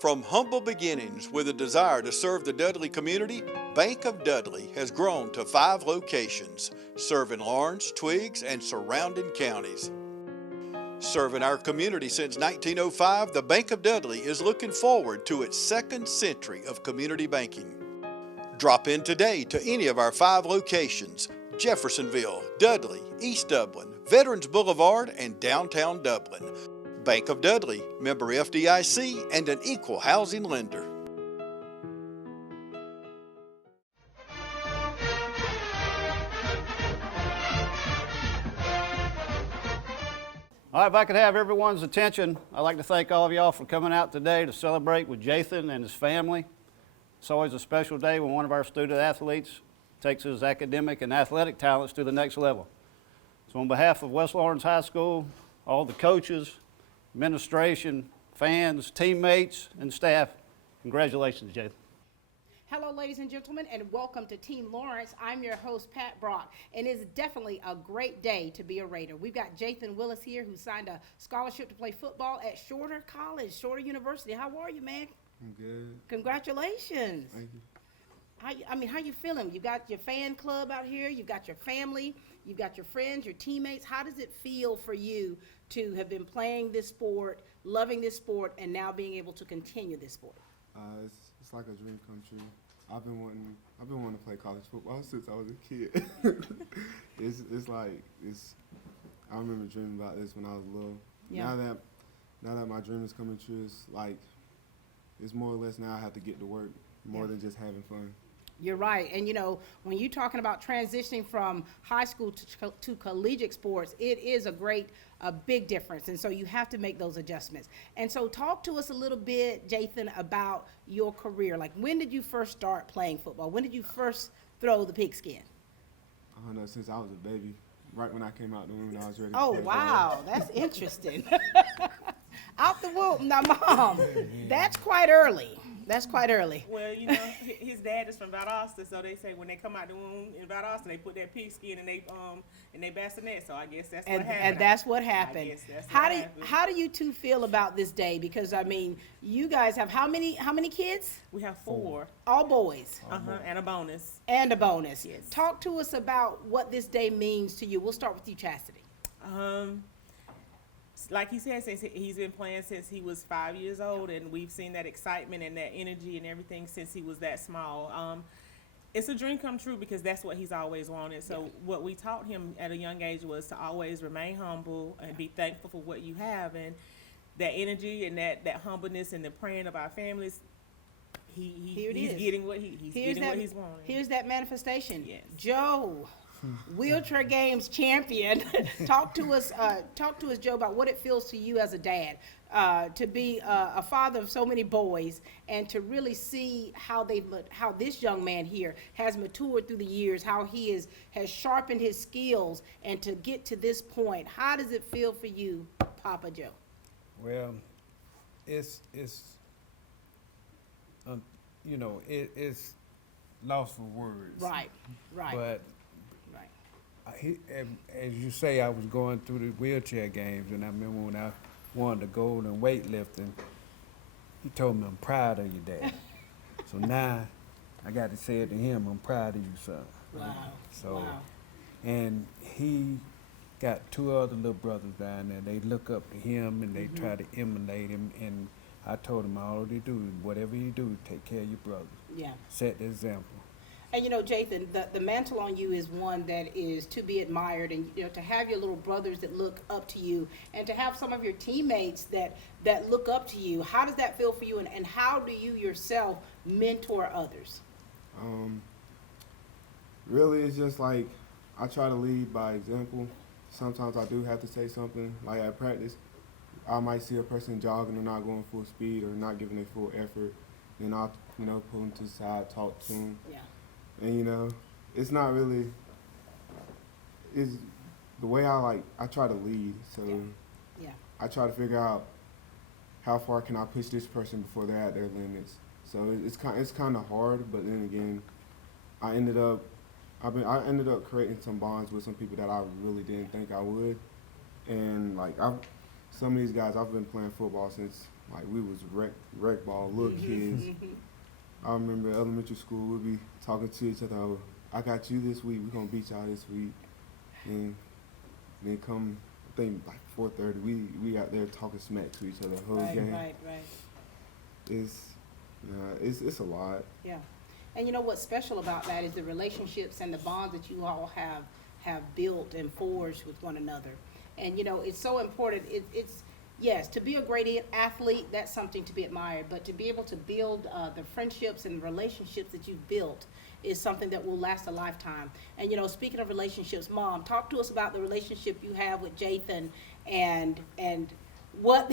From humble beginnings with a desire to serve the Dudley community, Bank of Dudley has grown to 5 locations, serving Lawrence, Twiggs, and surrounding counties. Serving our community since 1905, the Bank of Dudley is looking forward to its second century of community banking. Drop in today to any of our 5 locations: Jeffersonville, Dudley, East Dublin, Veterans Boulevard, and downtown Dublin. Bank of Dudley, member FDIC, and an equal housing lender. All right, if I could have everyone's attention, I'd like to thank all of y'all for coming out today to celebrate with Jathan and his family. It's always a special day when one of our student athletes takes his academic and athletic talents to the next level. So on behalf of West Lawrence High School, all the coaches, administration, fans, teammates, and staff, congratulations, Jathan. Hello, ladies and gentlemen, and welcome to Team Lawrence. I'm your host, Pat Brock, and it's definitely a great day to be a Raider. We've got Jathan Willis here, who signed a scholarship to play football at Shorter College, Shorter University. How are you, man? I'm good. Congratulations. Thank you. How you feeling? You got your fan club out here, you've got your family, you've got your friends, your teammates. How does it feel for you to have been playing this sport, loving this sport, and now being able to continue this sport? It's like a dream come true. I've been wanting to play college football since I was a kid. I remember dreaming about this when I was little. Yeah. Now that my dream is coming true, it's more or less now I have to get to work more than just having fun. You're right. And, when you're talking about transitioning from high school to collegiate sports, it is a big difference. And so you have to make those adjustments. And so talk to us a little bit, Jathan, about your career. Like, when did you first start playing football? When did you first throw the pigskin? I don't know, since I was a baby. Right when I came out the womb, I was ready to Oh, play wow. That's interesting. Out the womb. Now, Mom, that's quite early. That's quite early. Well, his dad is from Valdosta, so they say when they come out the womb in Valdosta, they put that pigskin in they bassinet. So I guess that's what happened. And that's what happened. I guess that's how what do happened. How do you two feel about this day? Because you guys have how many kids? We have 4. All boys. And a bonus. And a bonus. Yes. Talk to us about what this day means to you. We'll start with you, Chastity. Like he said, since he's been playing since he was 5 years old, and we've seen that excitement and that energy and everything since he was that small. It's a dream come true because that's what he's always wanted. So what we taught him at a young age was to always remain humble and be thankful for what you have, and that energy and that humbleness and the praying of our families. He's getting what he's wanting. Here's that manifestation. Yes. Joe, wheelchair games champion. Talk to us, Joe, about what it feels to you as a dad, to be a father of so many boys, and to really see how this young man here has matured through the years, how he has sharpened his skills, and to get to this point. How does it feel for you, Papa Joe? Well, it's lost for words. Right. But as you say, I was going through the wheelchair games, and I remember when I won the gold in weightlifting, he told me, "I'm proud of you, Dad." So now I got to say it to him, "I'm proud of you, son." Wow. So, wow. And he got 2 other little brothers down there. They look up to him and they try to emulate him. And I told him, all they do, whatever you do, take care of your brothers. Yeah. Set the example. And Jathan, the mantle on you is one that is to be admired, and to have your little brothers that look up to you, and to have some of your teammates that look up to you. How does that feel for you, and how do you yourself mentor others? Really, it's just like I try to lead by example. Sometimes I do have to say something. Like at practice, I might see a person jogging or not going full speed or not giving their full effort, and I'll pull them to the side, talk to them. Yeah. And it's not really, it's the way I try to lead. So Yeah. I try to figure out how far can I push this person before they're at their limits. So it's kind of hard, but then again, I ended up creating some bonds with some people that I really didn't think I would. And some of these guys, I've been playing football since like we was rec ball little kids. I remember elementary school, we'd be talking to each other. Oh, I got you this week. We're gonna beat y'all this week. And then come, I think like 4:30, we out there talking smack to each other the whole game. Right. It's a lot. Yeah. And you know what's special about that is the relationships and the bonds that you all have built and forged with one another. And you know, it's so important. It's yes, to be a great athlete, that's something to be admired. But to be able to build the friendships and relationships that you've built is something that will last a lifetime. And you know, speaking of relationships, Mom, talk to us about the relationship you have with Jathan and what.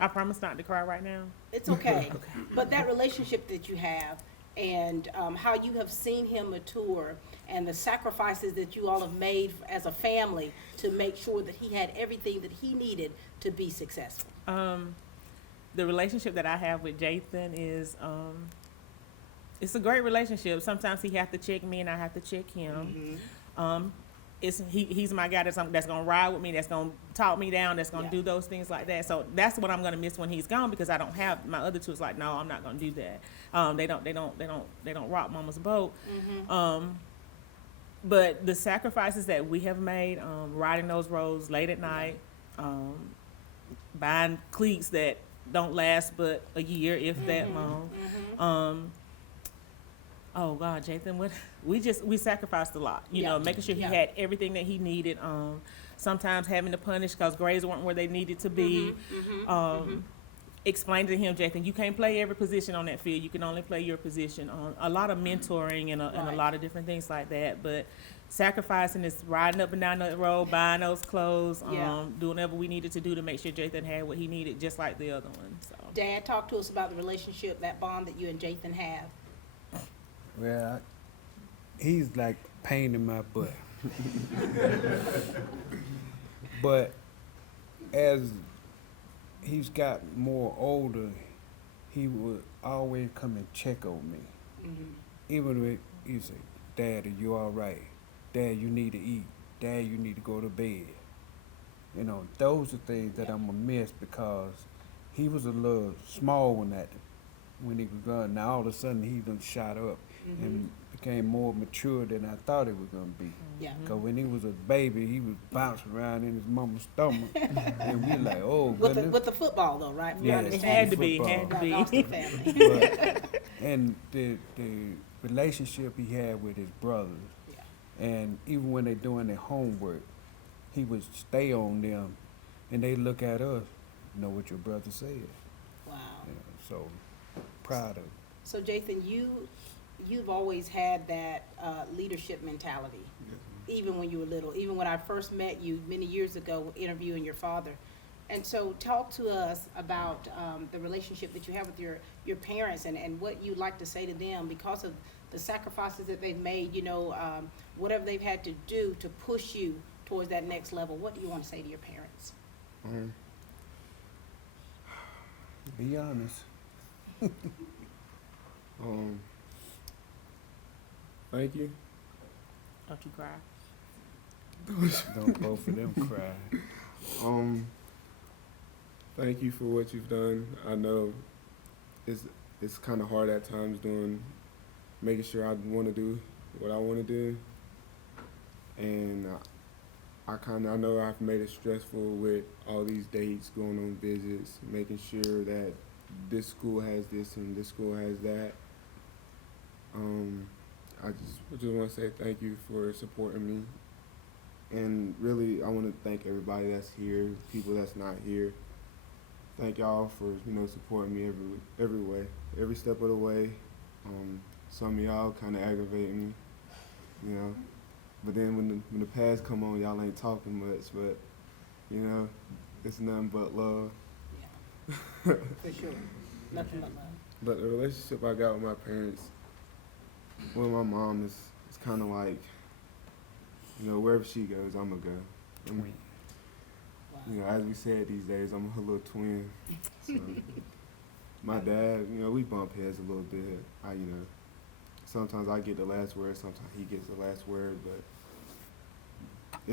I promise not to cry right now. It's okay. But that relationship that you have and how you have seen him mature and the sacrifices that you all have made as a family to make sure that he had everything that he needed to be successful. The relationship that I have with Jathan is, it's a great relationship. Sometimes he has to check me and I have to check him. He's my guy that's gonna ride with me, that's gonna talk me down, that's gonna do those things like that. So that's what I'm gonna miss when he's gone, because I don't have my other two. Is like, no, I'm not gonna do that. They don't rock Mama's boat. But the sacrifices that we have made, riding those roads late at night, buying cleats that don't last but a year, if that long. Oh God, Jathan, we sacrificed a lot, you know, making sure he had everything that he needed. Sometimes having to punish because grades weren't where they needed to be. Explain to him, Jathan, you can't play every position on that field. You can only play your position. A lot of mentoring and a lot of different things like that. But sacrificing is riding up and down the road, buying those clothes, doing whatever we needed to do to make sure Jathan had what he needed, just like the other one. So. Dad, talk to us about the relationship, that bond that you and Jathan have. Well, he's like pain in my butt. But as he's got more older, he would always come and check on me. Even when he say, Dad, are you all right? Dad, you need to eat. Dad, you need to go to bed. You know, those are things that I'm gonna miss, because he was a little small when he was gone. Now all of a sudden he done shot up and became more mature than I thought he was gonna be. Cause when he was a baby, he was bouncing around in his mama's stomach, and we like, oh goodness. With the football though, right? Yeah, it had to be. And the relationship he had with his brothers, and even when they doing their homework, he would stay on them, and they look at us, know what your brother said. Wow. You know, so proud of him. So Jathan, you've always had that leadership mentality, even when you were little. Even when I first met you many years ago, interviewing your father. And so talk to us about the relationship that you have with your parents and what you'd like to say to them because of the sacrifices that they've made, you know, whatever they've had to do to push you towards that next level. What do you want to say to your parents? Be honest. Thank you. Don't you cry. Don't both of them cry. Thank you for what you've done. I know it's kind of hard at times making sure I want to do what I want to do, and I know I've made it stressful with all these dates, going on visits, making sure that this school has this and this school has that. I just want to say thank you for supporting me, and really I want to thank everybody that's here, people that's not here. Thank y'all for supporting me every way, every step of the way. Some of y'all kind of aggravate me, but then when the past come on, y'all ain't talking much, but it's nothing but love. For sure, nothing but love. But the relationship I got with my parents, with my mom, is kind of like, wherever she goes, I'm gonna go. As we said these days, I'm her little twin. So my dad, we bump heads a little bit. Sometimes I get the last word, sometimes he gets the last word, but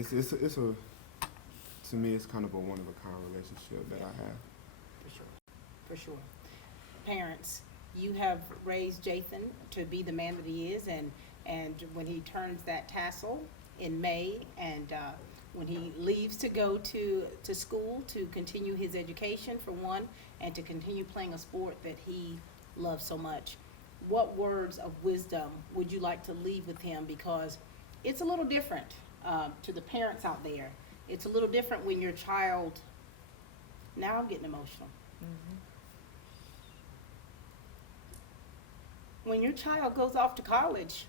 to me, it's kind of a one-of-a-kind relationship that I have. For sure. Parents, you have raised Jathan to be the man that he is, and when he turns that tassel in May, and when he leaves to go to school to continue his education, for one, and to continue playing a sport that he loves so much, what words of wisdom would you like to leave with him? Because it's a little different to the parents out there. It's a little different when your child, now I'm getting emotional. When your child goes off to college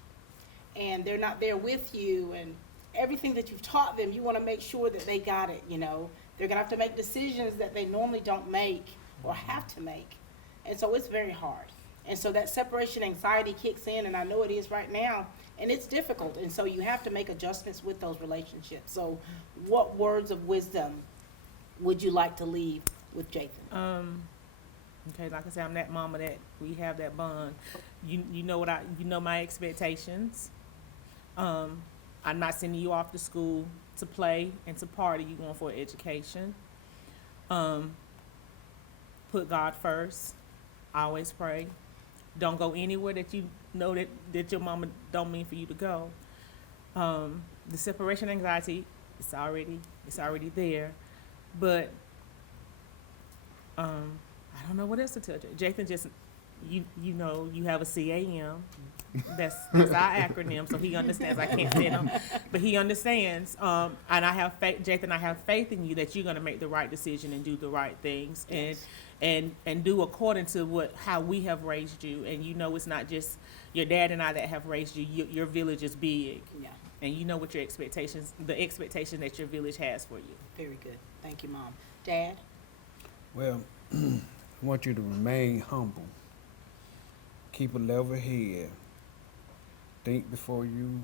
and they're not there with you, and everything that you've taught them, you want to make sure that they got it, you know. They're going to have to make decisions that they normally don't make or have to make. And so it's very hard. And so that separation anxiety kicks in, and I know it is right now, and it's difficult. And so you have to make adjustments with those relationships. So what words of wisdom would you like to leave with Jathan? Okay, like I said, I'm that mama that we have that bond. You know my expectations. I'm not sending you off to school to play and to party. You're going for education. Put God first. Always pray. Don't go anywhere that you know that your mama don't mean for you to go. The separation anxiety, it's already there, but I don't know what else to tell you. Jathan just, you know, you have a CAM. That's our acronym, so he understands. I can't say him, but he understands. And I have faith, Jathan. I have faith in you that you're going to make the right decision and do the right things, and do according to how we have raised you. And you know, it's not just your dad and I that have raised you. Your village is big, and you know what your expectations, the expectation that your village has for you. Very good. Thank you, Mom. Dad? Well, I want you to remain humble. Keep a level head. Think before you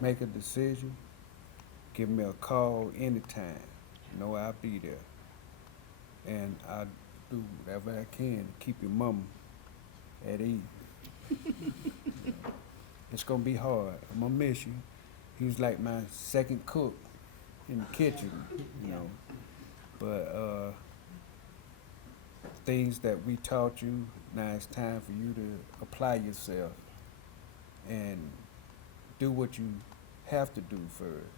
make a decision. Give me a call anytime. You know I'll be there. And I'll do whatever I can to keep your mama at ease. It's gonna be hard. I'm gonna miss you. He was like my second cook in the kitchen, you know. But things that we taught you, now it's time for you to apply yourself and do what you have to do first,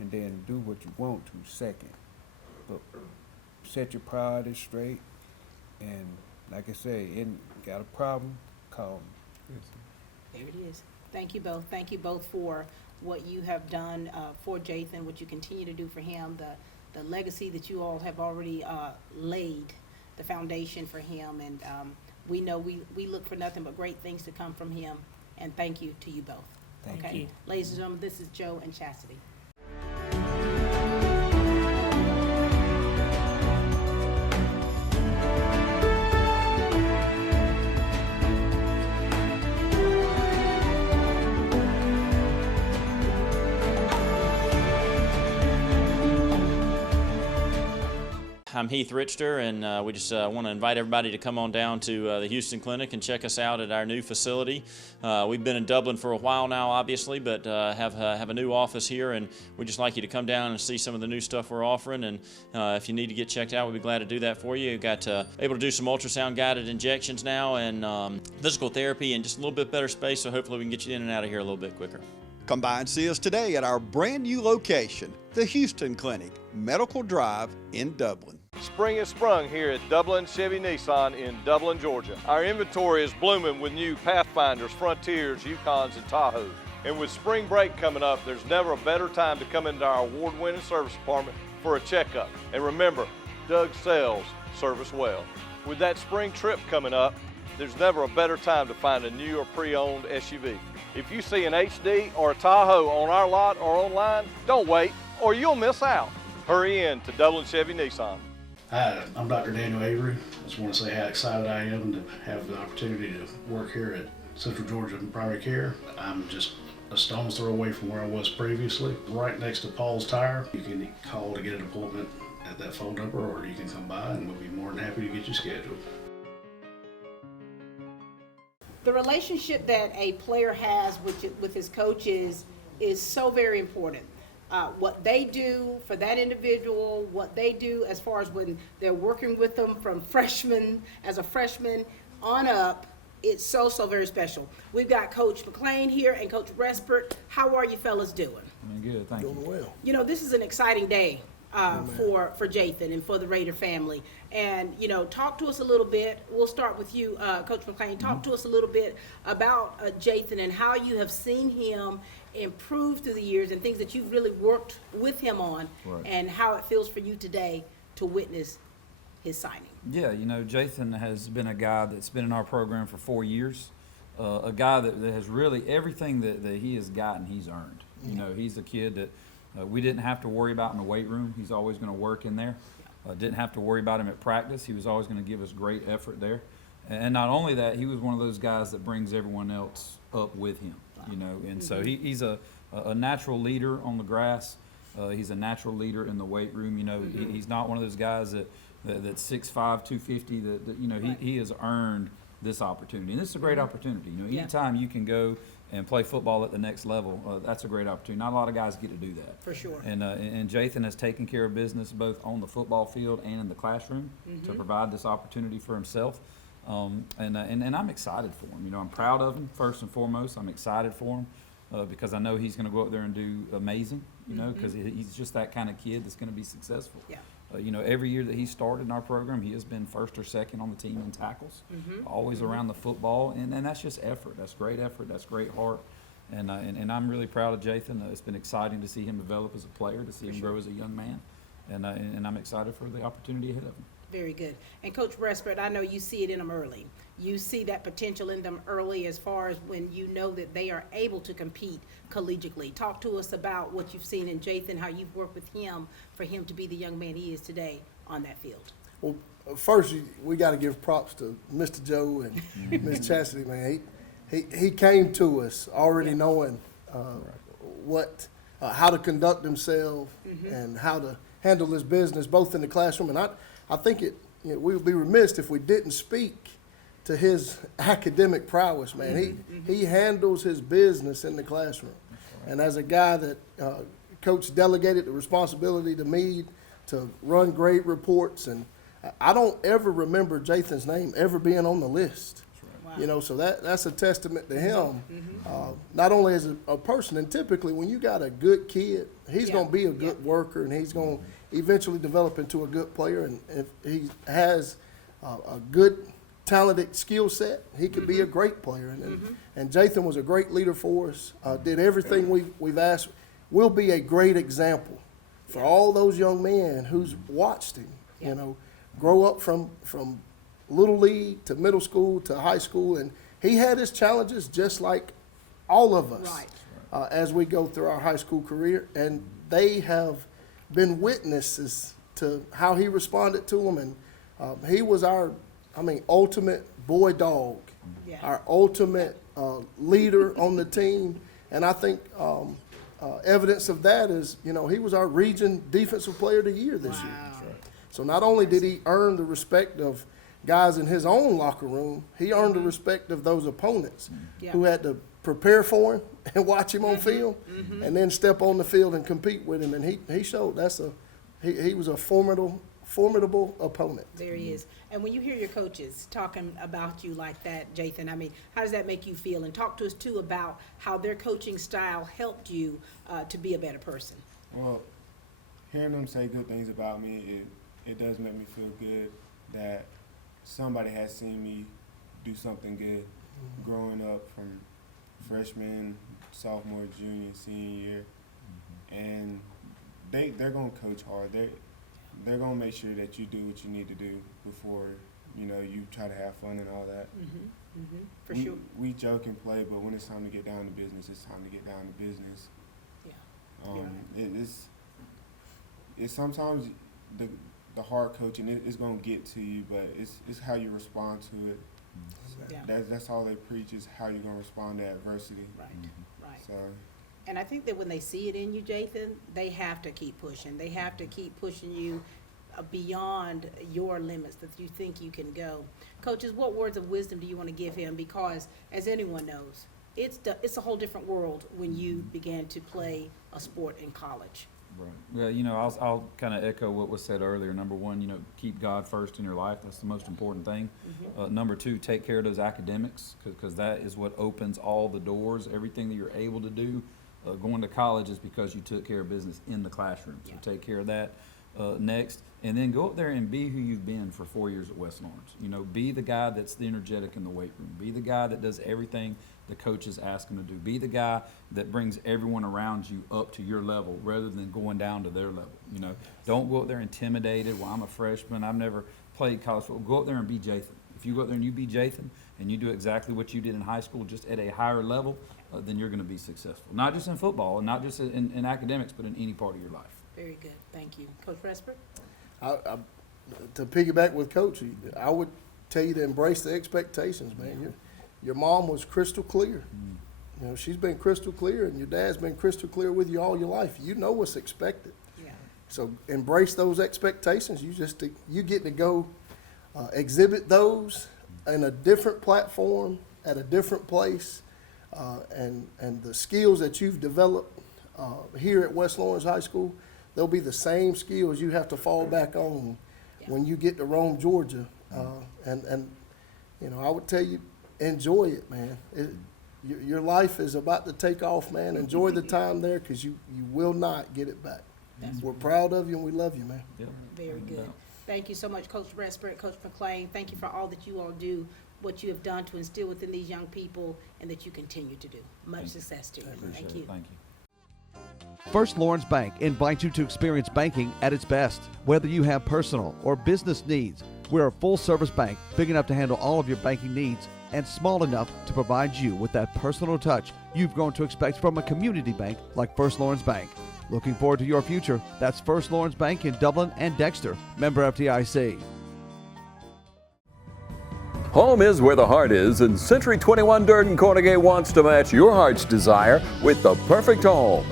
and then do what you want to second. But set your priorities straight, and like I say, got a problem, call me. There it is. Thank you both. Thank you both for what you have done for Jathan, what you continue to do for him, the legacy that you all have already laid, the foundation for him, and we know we look for nothing but great things to come from him, and thank you to you both. Thank you. Ladies and gentlemen, this is Joe and Chastity. I'm Heath Richter, and we just want to invite everybody to come on down to the Houston Clinic and check us out at our new facility. We've been in Dublin for a while now, obviously, but have a new office here, and we'd just like you to come down and see some of the new stuff we're offering. And if you need to get checked out, we'd be glad to do that for you. We've got able to do some ultrasound guided injections now, and physical therapy, and just a little bit better space, so hopefully we can get you in and out of here a little bit quicker. Come by and see us today at our brand new location, the Houston Clinic, Medical Drive in Dublin. Spring has sprung here at Dublin Chevy Nissan in Dublin, Georgia. Our inventory is blooming with new Pathfinders, Frontiers, Yukons, and Tahoes. And with spring break coming up, there's never a better time to come into our award-winning service department for a checkup. And remember, Doug sells service well. With that spring trip coming up, there's never a better time to find a new or pre-owned SUV. If you see an HD or a Tahoe on our lot or online, don't wait or you'll miss out. Hurry in to Dublin Chevy Nissan. Hi, I'm Dr. Daniel Avery. I just want to say how excited I am to have the opportunity to work here at Central Georgia Primary Care. I'm just a stone's throw away from where I was previously, right next to Paul's Tire. You can call to get an appointment at that phone number, or you can come by and we'll be more than happy to get you scheduled. The relationship that a player has with his coaches is so very important. what they do for that individual, what they do as far as when they're working with them from as a freshman on up. It's so very special. We've got Coach McLean here and Coach Respert. How are you fellas doing? I'm good, thank you. Doing well. You know, this is an exciting day for Jathan and for the Raider family. And, you know, talk to us a little bit. We'll start with you, Coach McLean. Talk to us a little bit about Jathan and how you have seen him improve through the years and things that you've really worked with him on, Right. and how it feels for you today to witness his signing. Yeah, you know, Jathan has been a guy that's been in our program for 4 years, a guy that has really everything that he has gotten, he's earned. You know, he's a kid that we didn't have to worry about in the weight room. He's always going to work in there. Didn't have to worry about him at practice. He was always going to give us great effort there. And not only that, he was one of those guys that brings everyone else up with him, you know. And so he's a natural leader on the grass. He's a natural leader in the weight room. You know, he's not one of those guys that's 6'5", 250, that you know, he has earned this opportunity. And this is a great opportunity. You know, anytime you can go and play football at the next level, that's a great opportunity. Not a lot of guys get to do that. For sure. And Jathan has taken care of business both on the football field and in the classroom to provide this opportunity for himself. And I'm excited for him. You know, I'm proud of him, first and foremost. I'm excited for him because I know he's going to go up there and do amazing, you know, because he's just that kind of kid that's going to be successful. Yeah. You know, every year that he started in our program, he has been first or second on the team in tackles, always around the football, and that's just effort. That's great effort. That's great heart, and I'm really proud of Jathan. It's been exciting to see him develop as a player, to see him grow as a young man, and I'm excited for the opportunity ahead of him. Very good. And Coach Respert, I know you see it in them early. You see that potential in them early as far as when you know that they are able to compete collegiately. Talk to us about what you've seen in Jathan, how you've worked with him for him to be the young man he is today on that field. Well, first, we got to give props to Mr. Joe and Ms. Chastity, man. He came to us already knowing how to conduct himself and how to handle his business, both in the classroom. And I think we would be remiss if we didn't speak to his academic prowess, man. He handles his business in the classroom. And as a guy that Coach delegated the responsibility to me to run grade reports, and I don't ever remember Jathan's name ever being on the list. Wow. You know, so that's a testament to him, not only as a person, and typically when you got a good kid, he's going to be a good worker, and he's going to eventually develop into a good player. And if he has a good, talented skill set, he could be a great player. And Jathan was a great leader for us, did everything we've asked. We'll be a great example for all those young men who's watched him, you know, grow up from little league to middle school to high school. And he had his challenges just like all of us as we go through our high school career. And they have been witnesses to how he responded to them. And he was our ultimate boy dog, our ultimate leader on the team. And I think evidence of that is, you know, he was our region defensive player of the year this year. So not only did he earn the respect of guys in his own locker room, he earned the respect of those opponents who had to prepare for him and watch him on film and then step on the field and compete with him. And he showed he was a formidable opponent. There he is. And when you hear your coaches talking about you like that, Jathan, I mean, how does that make you feel? And talk to us, too, about how their coaching style helped you to be a better person. Well, hearing them say good things about me, it does make me feel good that somebody has seen me do something good growing up from freshman, sophomore, junior, senior year. And they're going to coach hard. They're going to make sure that you do what you need to do before, you know, you try to have fun and all that. For sure. We joke and play, but when it's time to get down to business, it's time to get down to business. It's sometimes the hard coaching is going to get to you, but it's how you respond to it. That's all they preach, is how you're going to respond to adversity. Right. So. And I think that when they see it in you, Jathan, they have to keep pushing. They have to keep pushing you beyond your limits that you think you can go. Coaches, what words of wisdom do you want to give him? Because, as anyone knows, it's a whole different world when you began to play a sport in college. Right. Well, I'll kind of echo what was said earlier. Number one, keep God first in your life. That's the most important thing. Number two, take care of those academics, because that is what opens all the doors. Everything that you're able to do going to college is because you took care of business in the classroom. So take care of that next. And then go up there and be who you've been for 4 years at West Lawrence. Be the guy that's the energetic in the weight room. Be the guy that does everything the coaches ask him to do. Be the guy that brings everyone around you up to your level rather than going down to their level. Don't go up there intimidated. Well, I'm a freshman. I've never played college football. Go up there and be Jathan. If you go up there and you be Jathan and you do exactly what you did in high school, just at a higher level, then you're going to be successful. Not just in football and not just in academics, but in any part of your life. Very good. Thank you. Coach Resper? To piggyback with Coach, I would tell you to embrace the expectations, man. Your mom was crystal clear. She's been crystal clear, and your dad's been crystal clear with you all your life. You know what's expected. Yeah. So embrace those expectations. You get to go exhibit those in a different platform at a different place, and the skills that you've developed here at West Lawrence High School, they'll be the same skills you have to fall back on when you get to Rome, Georgia. And I would tell you, enjoy it, man. Your life is about to take off, man. Enjoy the time there, because you will not get it back. We're proud of you and we love you, man. Yep. Very good. Thank you so much, Coach Resper, Coach McClain. Thank you for all that you all do, what you have done to instill within these young people, and that you continue to do. Much success to you. Thank you. Thank you. First Lawrence Bank invites you to experience banking at its best. Whether you have personal or business needs, we're a full-service bank, big enough to handle all of your banking needs and small enough to provide you with that personal touch you've grown to expect from a community bank like First Lawrence Bank. Looking forward to your future. That's First Lawrence Bank in Dublin and Dexter. Member FDIC. Home is where the heart is, and Century 21 Durden Cornegay wants to match your heart's desire with the perfect home.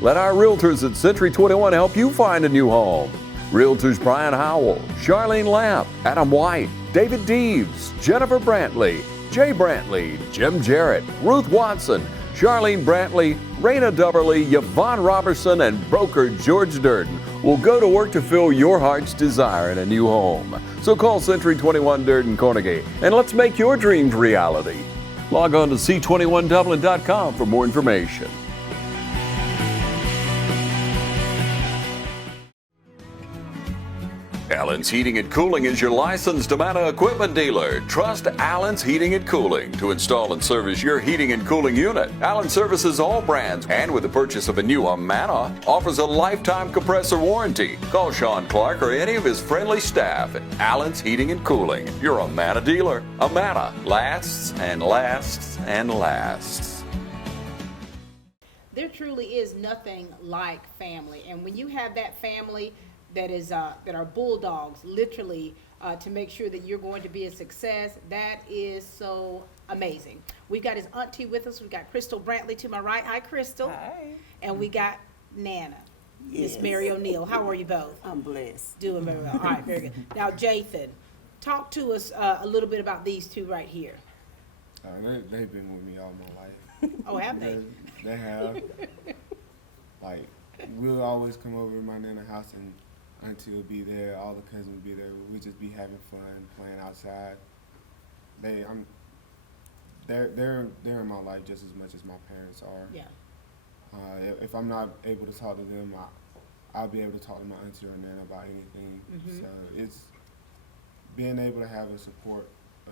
Let our realtors at Century 21 help you find a new home. Realtors Brian Howell, Charlene Lamp, Adam White, David Deeves, Jennifer Brantley, Jay Brantley, Jim Jarrett, Ruth Watson, Charlene Brantley, Raina Dubberly, Yvonne Robertson, and broker George Durden will go to work to fill your heart's desire in a new home. So call Century 21 Durden Cornegay and let's make your dreams reality. Log on to c21dublin.com for more information. Allen's Heating and Cooling is your licensed Amana equipment dealer. Trust Allen's Heating and Cooling to install and service your heating and cooling unit. Allen services all brands, and with the purchase of a new Amana, offers a lifetime compressor warranty. Call Sean Clark or any of his friendly staff at Allen's Heating and Cooling, your Amana dealer. Amana lasts and lasts and lasts. There truly is nothing like family, and when you have that family that are bulldogs, literally, to make sure that you're going to be a success, that is so amazing. We've got his auntie with us. We've got Crystal Brantley to my right. Hi, Crystal. Hi. And we got Nana, Miss Mary O'Neill. How are you both? I'm blessed. Doing very well. All right, very good. Now, Jathan, talk to us a little bit about these two right here. They've been with me all my life. Oh, have they? They have. Like, we'll always come over to my Nana's house, and auntie will be there, all the cousins will be there. We'll just be having fun, playing outside. They're in my life just as much as my parents are. Yeah. If I'm not able to talk to them, I'll be able to talk to my auntie or Nana about anything. Mm-hmm. So it's being able to have a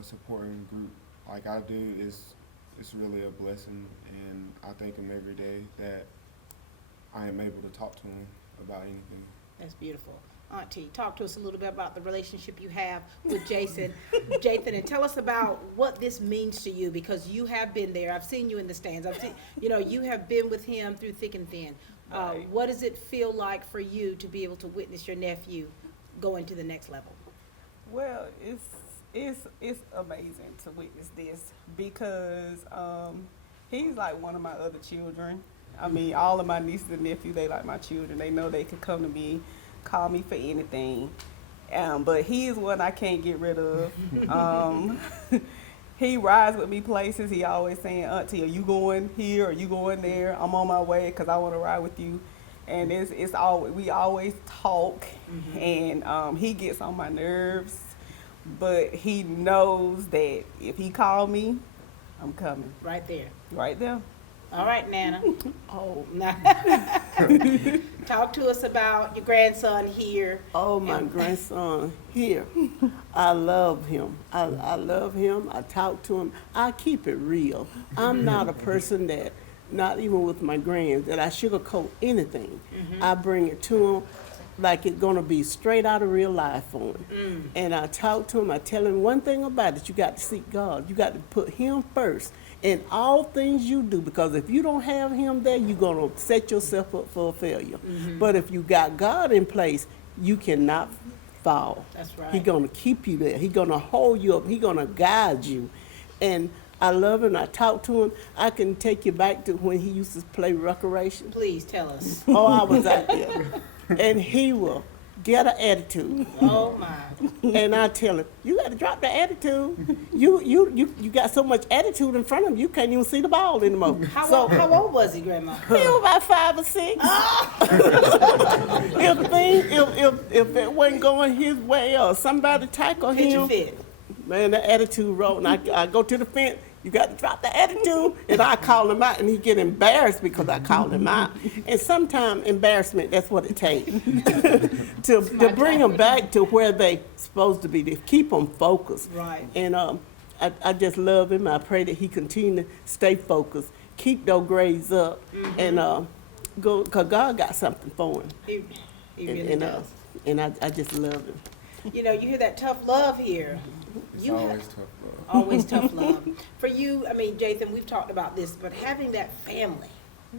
supporting group like I do it's really a blessing, and I thank them every day that I am able to talk to them about anything. That's beautiful. Auntie, talk to us a little bit about the relationship you have with Jathan, and tell us about what this means to you, because you have been there. I've seen you in the stands. I've seen, you have been with him through thick and thin. What does it feel like for you to be able to witness your nephew going to the next level? Well, it's amazing to witness this because he's like one of my other children. I mean, all of my nieces and nephews, they like my children. They know they can come to me, call me for anything. But he is one I can't get rid of. he rides with me places. He always saying, Auntie, are you going here? Are you going there? I'm on my way because I want to ride with you. And it's always, we always talk, and he gets on my nerves, but he knows that if he called me, I'm coming. Right there. Right there. All right, Nana. Oh. Talk to us about your grandson here. Oh, my grandson here. I love him. I love him. I talk to him. I keep it real. I'm not a person that, not even with my grands, that I sugarcoat anything. I bring it to him like it's gonna be straight out of real life for him. And I talk to him. I tell him one thing about it: you got to seek God. You got to put Him first in all things you do, because if you don't have Him there, you're gonna set yourself up for a failure. But if you got God in place, you cannot fall. That's right. He's gonna keep you there. He's gonna hold you up. He's gonna guide you. And I love him. I talk to him. I can take you back to when he used to play recreation. Please tell us. Oh, I was out there. And he will get an attitude. Oh, my. And I tell him, you got to drop the attitude. You got so much attitude in front of him, you can't even see the ball anymore. How old was he, Grandma? He was about 5 or 6. If it wasn't going his way or somebody tackle him, man, the attitude roll. And I go to the fence. You got to drop the attitude, and I call him out, and he get embarrassed because I called him out. And sometimes embarrassment, that's what it takes to bring them back to where they supposed to be, to keep them focused. Right. And I just love him. I pray that he continue to stay focused, keep those grades up, and go, because God got something for him. He really does. And I just love him. You know, you hear that tough love here. It's always tough love. Always tough love. For you, I mean, Jathan, we've talked about this, but having that family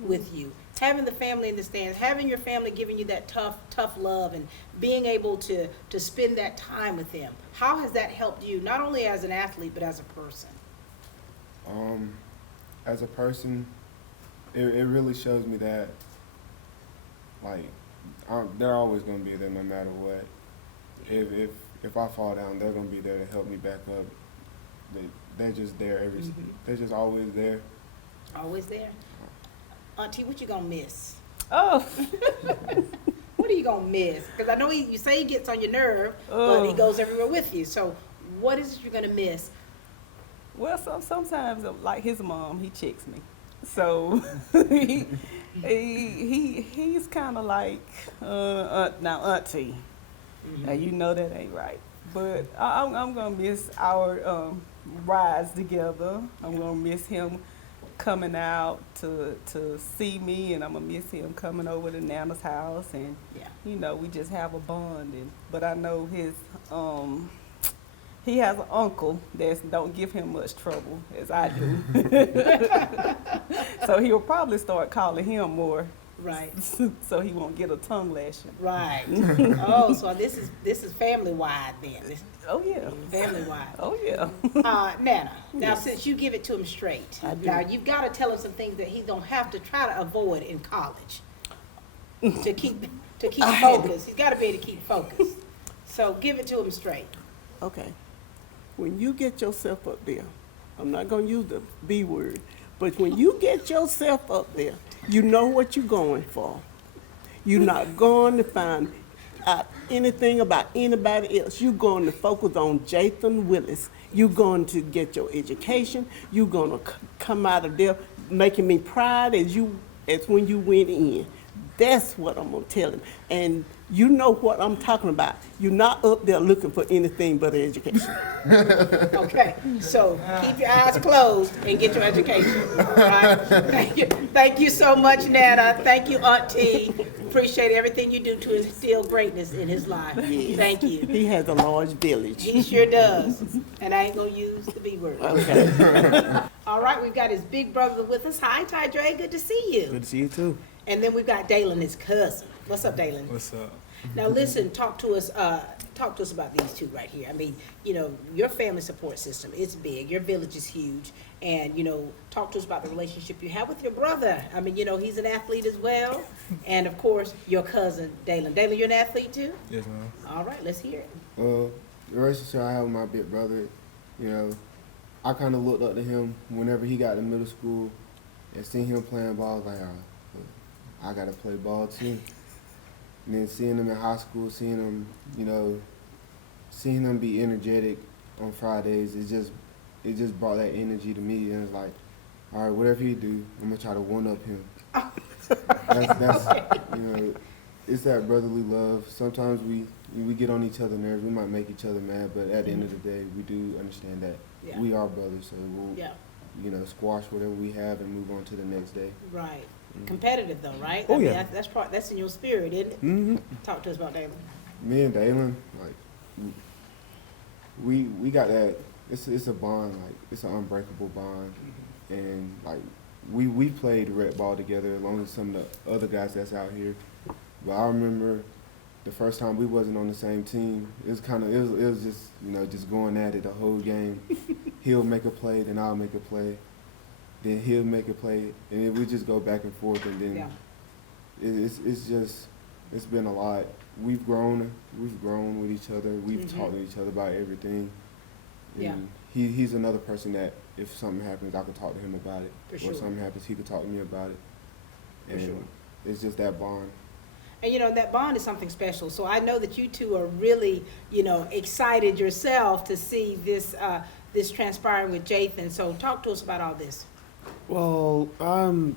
with you, having the family in the stands, having your family giving you that tough love, and being able to spend that time with them, how has that helped you, not only as an athlete, but as a person? As a person, it really shows me that, like, they're always going to be there no matter what. If I fall down, they're going to be there to help me back up. They're just there they're just always there. Always there. Auntie, what you gonna miss? Oh. What are you gonna miss? Because I know you say he gets on your nerve, but he goes everywhere with you. So what is it you're gonna miss? Well, sometimes, like his mom, he checks me. So he's kind of like, now Auntie, now you know that ain't right. But I'm gonna miss our rides together. I'm gonna miss him coming out to see me, and I'm gonna miss him coming over to Nana's house, and you know, we just have a bond. But I know his he has an uncle that don't give him much trouble as I do. So he'll probably start calling him more. Right. So he won't get a tongue lashing. Right. Oh, so this is family wide then. Oh yeah. Family wide. Oh yeah. Nana, now since you give it to him straight, now you've got to tell him some things that he don't have to try to avoid in college to keep focused. He's got to be able to keep focused. So give it to him straight. Okay. When you get yourself up there, I'm not gonna use the B word, but when you get yourself up there, you know what you're going for. You're not going to find out anything about anybody else. You're going to focus on Jathan Willis. You're going to get your education. You're going to come out of there making me proud as when you went in. That's what I'm going to tell him. And you know what I'm talking about. You're not up there looking for anything but an education. Okay, so keep your eyes closed and get your education. All right? Thank you so much, Nana. Thank you, Auntie. Appreciate everything you do to instill greatness in his life. Yes. Thank you. He has a large village. He sure does. And I ain't going to use the B word. Okay. All right, we've got his big brother with us. Hi, Ty Dre. Good to see you. Good to see you too. And then we've got Dalen, his cousin. What's up, Dalen? What's up? Now listen, talk to us about these two right here. I mean, you know, your family support system, it's big. Your village is huge. And, you know, talk to us about the relationship you have with your brother. I mean, you know, he's an athlete as well. And, of course, your cousin, Dalen. Dalen, you're an athlete too? Yes, ma'am. All right, let's hear it. The relationship I have with my big brother, you know, I kind of looked up to him whenever he got to middle school and seen him playing ball. I was like, oh, I got to play ball too. And then seeing him in high school, seeing him, seeing him be energetic on Fridays, it just brought that energy to me. And it's like, all right, whatever he do, I'm gonna try to one-up him. That's it's that brotherly love. Sometimes we get on each other's nerves. We might make each other mad, but at the end of the day, we do understand that we are brothers. So we'll, squash whatever we have and move on to the next day. Right. Competitive though, right? Oh, I mean, yeah. That's in your spirit, isn't it? Mm-hmm. Talk to us about Dalen. Me and Dalen, like, we got that. It's a bond. Like, it's an unbreakable bond, and like we played rec ball together along with some of the other guys that's out here. But I remember the first time we wasn't on the same team. It was just just going at it the whole game. He'll make a play, then I'll make a play, then he'll make a play, and then we just go back and forth. And then it's been a lot. We've grown with each other. We've talked to each other about everything. And he's another person that if something happens, I can talk to him about it. For sure. Or something happens, he could talk to me about it. For sure. It's just that bond. And that bond is something special. So I know that you two are really, excited yourself to see this transpiring with Jathan. So talk to us about all this. Well, I'm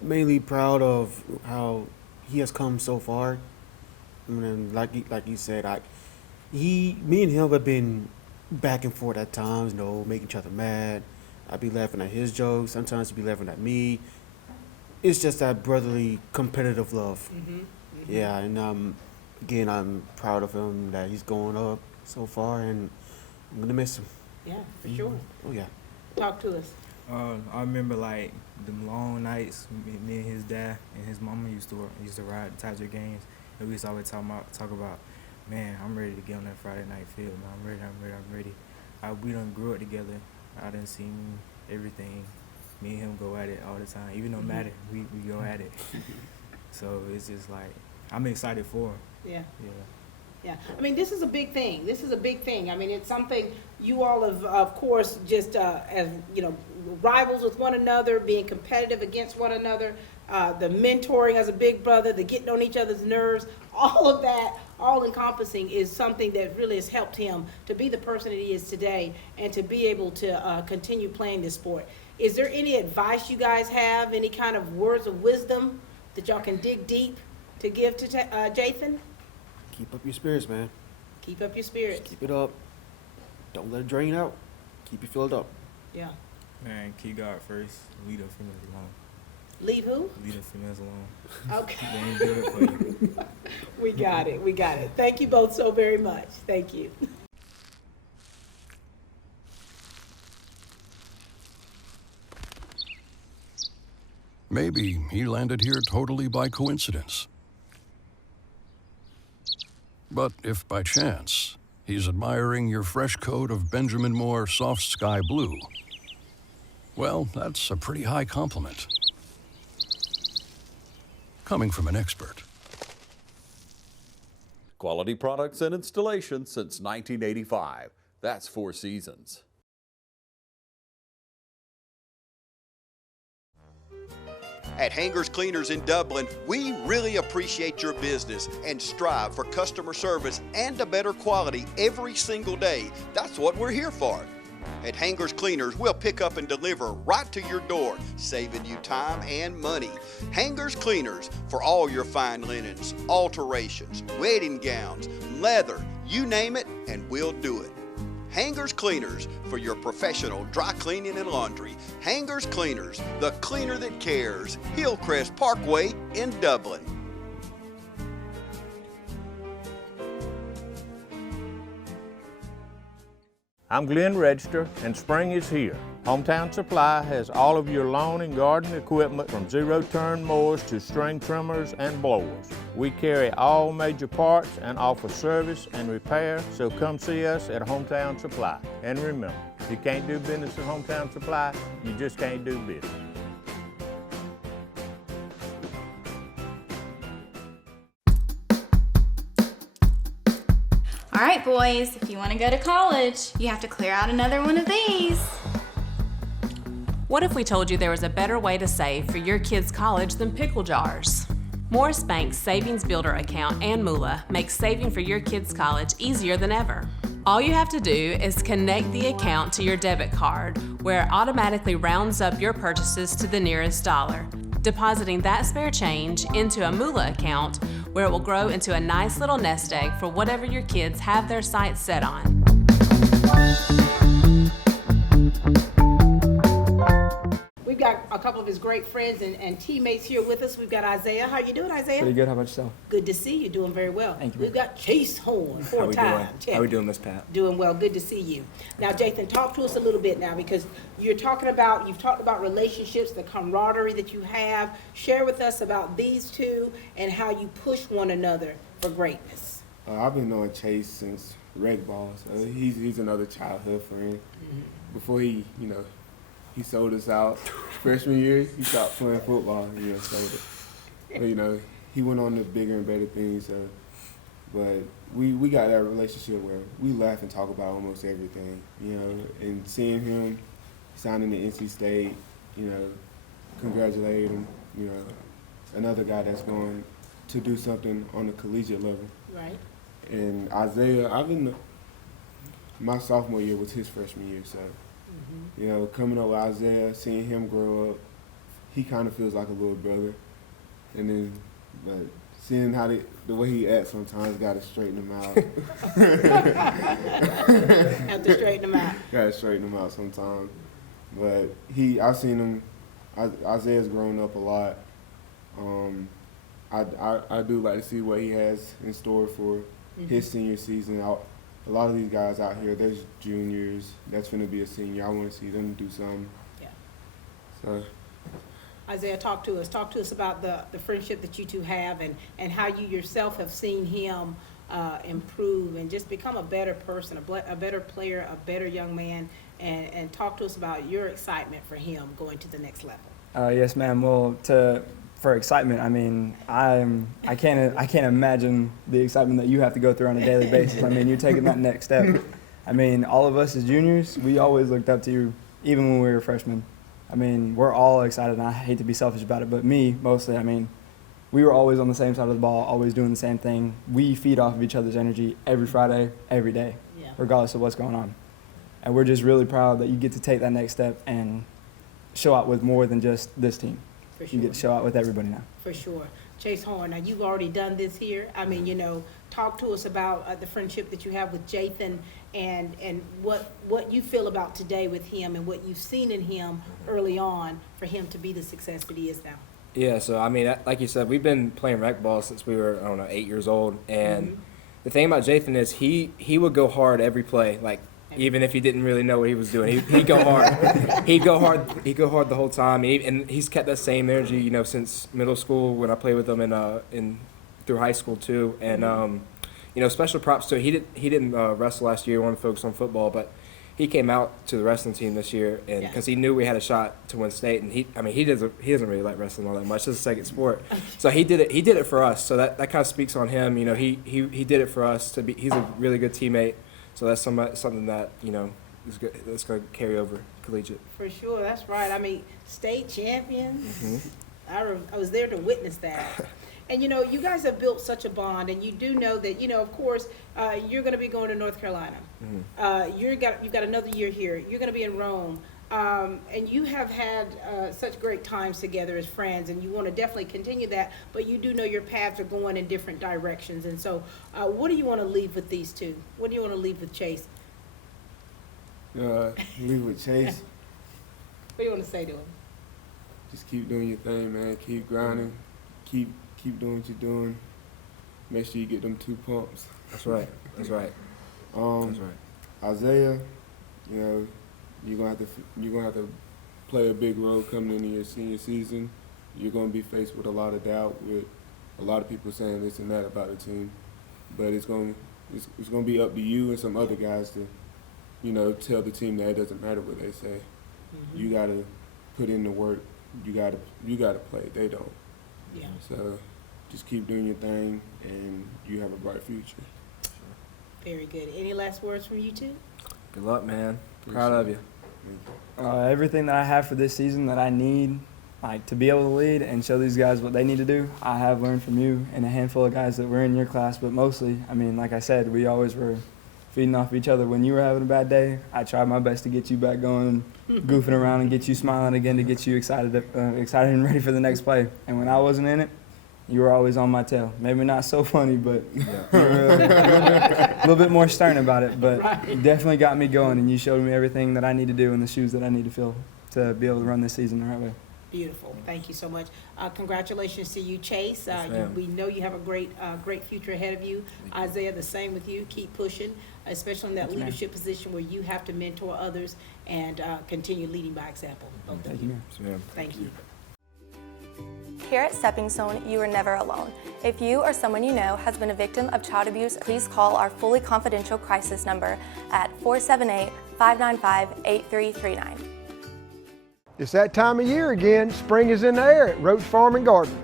mainly proud of how he has come so far. I mean, like you said, me and him have been back and forth at times, making each other mad. I'd be laughing at his jokes. Sometimes he'd be laughing at me. It's just that brotherly, competitive love. Yeah, and again, I'm proud of him that he's going up so far, and I'm gonna miss him. Yeah, for sure. Oh yeah. Talk to us. I remember like them long nights. Me and his dad and his mama used to ride the Tiger games, and we used to always talk about, man, I'm ready to get on that Friday night field. Man, I'm ready. We done grew up together. I done seen everything. Me and him go at it all the time. Even no matter, we go at it. So it's just like, I'm excited for him. Yeah. I mean, this is a big thing. I mean, it's something you all have, of course, just as rivals with one another, being competitive against one another, the mentoring as a big brother, the getting on each other's nerves, all of that, all encompassing, is something that really has helped him to be the person that he is today and to be able to continue playing this sport. Is there any advice you guys have, any kind of words of wisdom that y'all can dig deep to give to Jathan? Keep up your spirits, man. Keep up your spirits. Keep it up. Don't let it drain out. Keep it filled up. Yeah. Man, keep God first. Leave the females alone. Leave who? Leave the females alone. Okay. They ain't good for you. We got it. Thank you both so very much. Thank you. Maybe he landed here totally by coincidence. But if by chance he's admiring your fresh coat of Benjamin Moore soft sky blue, well, that's a pretty high compliment. Coming from an expert. Quality products and installation since 1985. That's Four Seasons. At Hangers Cleaners in Dublin, we really appreciate your business and strive for customer service and a better quality every single day. That's what we're here for. At Hangers Cleaners, we'll pick up and deliver right to your door, saving you time and money. Hangers Cleaners for all your fine linens, alterations, wedding gowns, leather, you name it, and we'll do it. Hangers Cleaners for your professional dry cleaning and laundry. Hangers Cleaners, the cleaner that cares. Hillcrest Parkway in Dublin. I'm Glenn Register, and spring is here. Hometown Supply has all of your lawn and garden equipment from zero-turn mowers to string trimmers and blowers. We carry all major parts and offer service and repair, so come see us at Hometown Supply. And remember, if you can't do business at Hometown Supply, you just can't do business. All right, boys, if you want to go to college, you have to clear out another one of these. What if we told you there was a better way to save for your kids' college than pickle jars? Morris Bank's Savings Builder account and moolah makes saving for your kids' college easier than ever. All you have to do is connect the account to your debit card, where it automatically rounds up your purchases to the nearest dollar, depositing that spare change into a moolah account where it will grow into a nice little nest egg for whatever your kids have their sights set on. We've got a couple of his great friends and teammates here with us. We've got Isaiah. How you doing, Isaiah? Pretty good. How about yourself? Good to see you. Doing very well. Thank you. We've got Chase Horn, How we four-time doing? champion. How we doing, Miss Pat? Doing well. Good to see you. Now, Jathan, talk to us a little bit now, because you've talked about relationships, the camaraderie that you have. Share with us about these two and how you push one another for greatness. I've been knowing Chase since rec ball, so he's another childhood friend. Before he sold us out. Freshman year, he stopped playing football. Sold it. But he went on to bigger and better things. But we got that relationship where we laugh and talk about almost everything. And seeing him signing the NC State, congratulate him. Another guy that's going to do something on the collegiate level. Right. And Isaiah, my sophomore year was his freshman year, so. Coming up with Isaiah, seeing him grow up, he kind of feels like a little brother. But seeing how the way he acts sometimes, got to straighten him out. Have to straighten him out. Got to straighten him out sometimes. But I've seen him. Isaiah's grown up a lot. I do like to see what he has in store for his senior season. A lot of these guys out here, there's juniors that's going to be a senior. I want to see them do something. Yeah. So, Isaiah, talk to us. Talk to us about the friendship that you two have and how you yourself have seen him improve and just become a better person, a better player, a better young man. And talk to us about your excitement for him going to the next level. Yes, ma'am. Well, for excitement, I mean, I can't imagine the excitement that you have to go through on a daily basis. I mean, you're taking that next step. I mean, all of us as juniors, we always looked up to you, even when we were freshmen. I mean, we're all excited, and I hate to be selfish about it, but me, mostly, I mean, we were always on the same side of the ball, always doing the same thing. We feed off of each other's energy every Friday, every day, regardless of what's going on. And we're just really proud that you get to take that next step and show out with more than just this team. For sure. You get to show out with everybody now. For sure. Chase Horn, now you've already done this here. I mean, talk to us about the friendship that you have with Jathan and what you feel about today with him and what you've seen in him early on for him to be the success that he is now. Yeah, so I mean, like you said, we've been playing rec ball since we were, 8 years old. And the thing about Jathan is he would go hard every play, like even if he didn't really know what he was doing. He'd go hard. He'd go hard the whole time. And he's kept that same energy, since middle school when I played with him and through high school too. And special props to him. He didn't wrestle last year. He wanted to focus on football, but he came out to the wrestling team this year, and because he knew we had a shot to win state. And he doesn't really like wrestling all that much. It's a second sport, so he did it for us. So that kind of speaks on him. He did it for us to be. He's a really good teammate. So that's something that, is good, that's going to carry over collegiate. For sure, that's right. I mean, state champions. I was there to witness that. And, you guys have built such a bond, and you do know that, of course, you're going to be going to North Carolina. You've got another year here. You're going to be in Rome. And you have had such great times together as friends, and you want to definitely continue that, but you do know your paths are going in different directions. And so what do you want to leave with these two? What do you want to leave with Chase? Leave with Chase. What do you want to say to him? Just keep doing your thing, man. Keep grinding. Keep doing what you're doing. Make sure you get them 2 pumps. That's right. That's right. That's right. Isaiah, you're gonna have to play a big role coming into your senior season. You're gonna be faced with a lot of doubt, with a lot of people saying this and that about the team. But it's gonna be up to you and some other guys to, tell the team that it doesn't matter what they say. You gotta put in the work. You gotta play. They don't. Yeah. So just keep doing your thing, and you have a bright future. Very good. Any last words from you two? Good luck, man. Proud of you. Everything that I have for this season that I need, like to be able to lead and show these guys what they need to do, I have learned from you and a handful of guys that were in your class. But mostly, I mean, like I said, we always were feeding off each other. When you were having a bad day, I tried my best to get you back going, goofing around, and get you smiling again to get you excited and ready for the next play. And when I wasn't in it, you were always on my tail. Maybe not so funny, but you were a little bit more stern about it. But you definitely got me going, and you showed me everything that I need to do and the shoes that I need to fill to be able to run this season the right way. Beautiful. Thank you so much. Congratulations to you, Chase. We know you have a great future ahead of you. Isaiah, the same with you. Keep pushing, especially in that leadership position where you have to mentor others and continue leading by example. Both of you. Thank you. Here at Stepping Stone, you are never alone. If you or someone you know has been a victim of child abuse, please call our fully confidential crisis number at 478-595-8339. It's that time of year again. Spring is in the air at Roach Farm and Garden.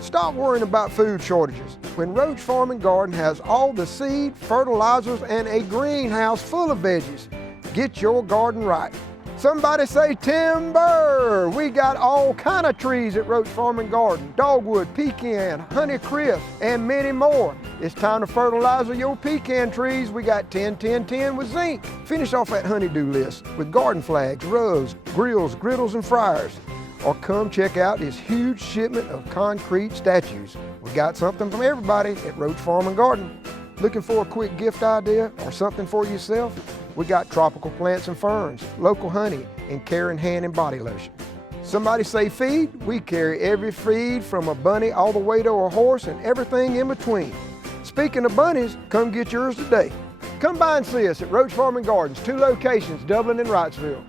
Stop worrying about food shortages when Roach Farm and Garden has all the seed, fertilizers, and a greenhouse full of veggies. Get your garden right. Somebody say timber! We got all kind of trees at Roach Farm and Garden. Dogwood, pecan, honeycrisp, and many more. It's time to fertilize your pecan trees. We got 10-10-10 with zinc. Finish off that honeydew list with garden flags, rugs, grills, griddles, and fryers. Or come check out this huge shipment of concrete statues. We got something from everybody at Roach Farm and Garden. Looking for a quick gift idea or something for yourself? We got tropical plants and ferns, local honey, and care in hand and body lotion. Somebody say feed? We carry every feed from a bunny all the way to a horse and everything in between. Speaking of bunnies, come get yours today. Come by and see us at Roach Farm and Gardens, 2 locations, Dublin and Wrightsville.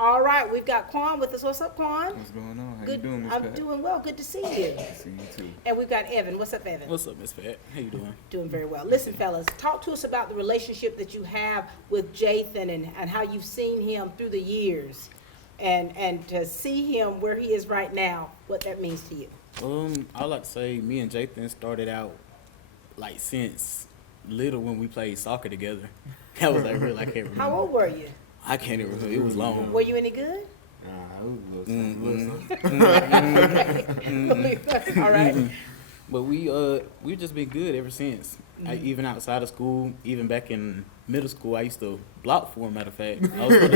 All right, we've got Quan with us. What's up, Quan? What's going on? How Good. you doing, Miss I'm Pat? doing well. Good to see you. See you too. And we've got Evan. What's up, Evan? What's up, Miss Pat? How you doing? Doing very well. Listen, fellas, talk to us about the relationship that you have with Jathan and how you've seen him through the years and to see him where he is right now, what that means to you. I like to say me and Jathan started out like since little when we played soccer together. That was like real. I can't remember. How old were you? I can't even remember. It was long. Were you any good? All right. But we've just been good ever since. Even outside of school, even back in middle school, I used to block for him. Matter of fact, I was on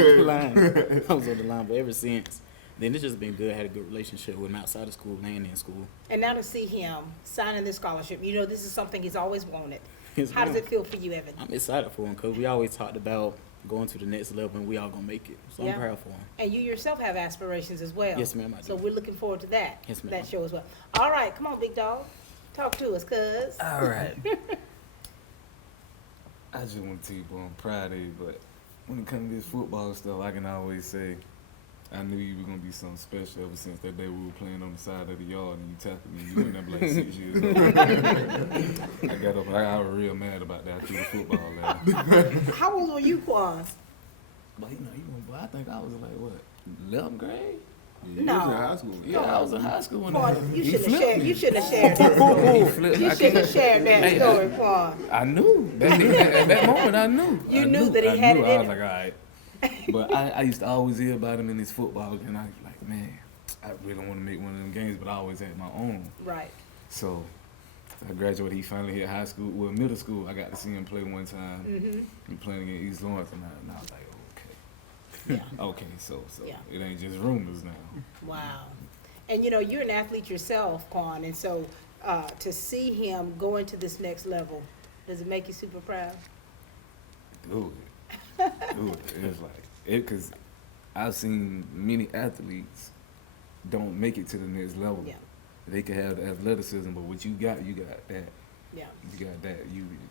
the line. But ever since then, it's just been good. I had a good relationship with him outside of school and in school. And now to see him signing this scholarship, you know, this is something he's always wanted. Yes, How does ma'am. it feel for you, Evan? I'm excited for him because we always talked about going to the next level and we all gonna make it. So I'm proud for him. And you yourself have aspirations as well. Yes, ma'am, I do. So we're looking forward to that. Yes, ma'am. That show as well. All right, come on, big dog. Talk to us, cuz. All right. I just want to tell you, boy, I'm proud of you, but when it comes to this football stuff, I can always say, I knew you were going to be something special ever since that day we were playing on the side of the yard and you tackled me. You were never like 6 years old. I got up, I was real mad about that. I threw the football at him. How old were you, Quan? But I think I was like, what, 11th grade? Yeah, no. You was in high school. Yeah, I was in high school when Quan, that you he shouldn't have flipped shared. me. You shouldn't have shared that story. He flipped me. You shouldn't have shared that Hey, story, Quan. I knew. At that moment, I knew. You knew that he had it in I was him. like, all right. But I used to always hear about him in his football, and I was like, man, I really want to make one of them games, but I always had my own. Right. So I graduated. He finally hit high school. Well, middle school, I got to see him play one time. He playing against East Lawrence, and I was like, okay. Yeah. Okay, so Yeah. it ain't just rumors now. Wow. And you know, you're an athlete yourself, Quan, and so to see him go into this next level, does it make you super proud? Dude, it's like because I've seen many athletes don't make it to the next level. Yeah. They could have the athleticism, but what you got that. Yeah. You got that.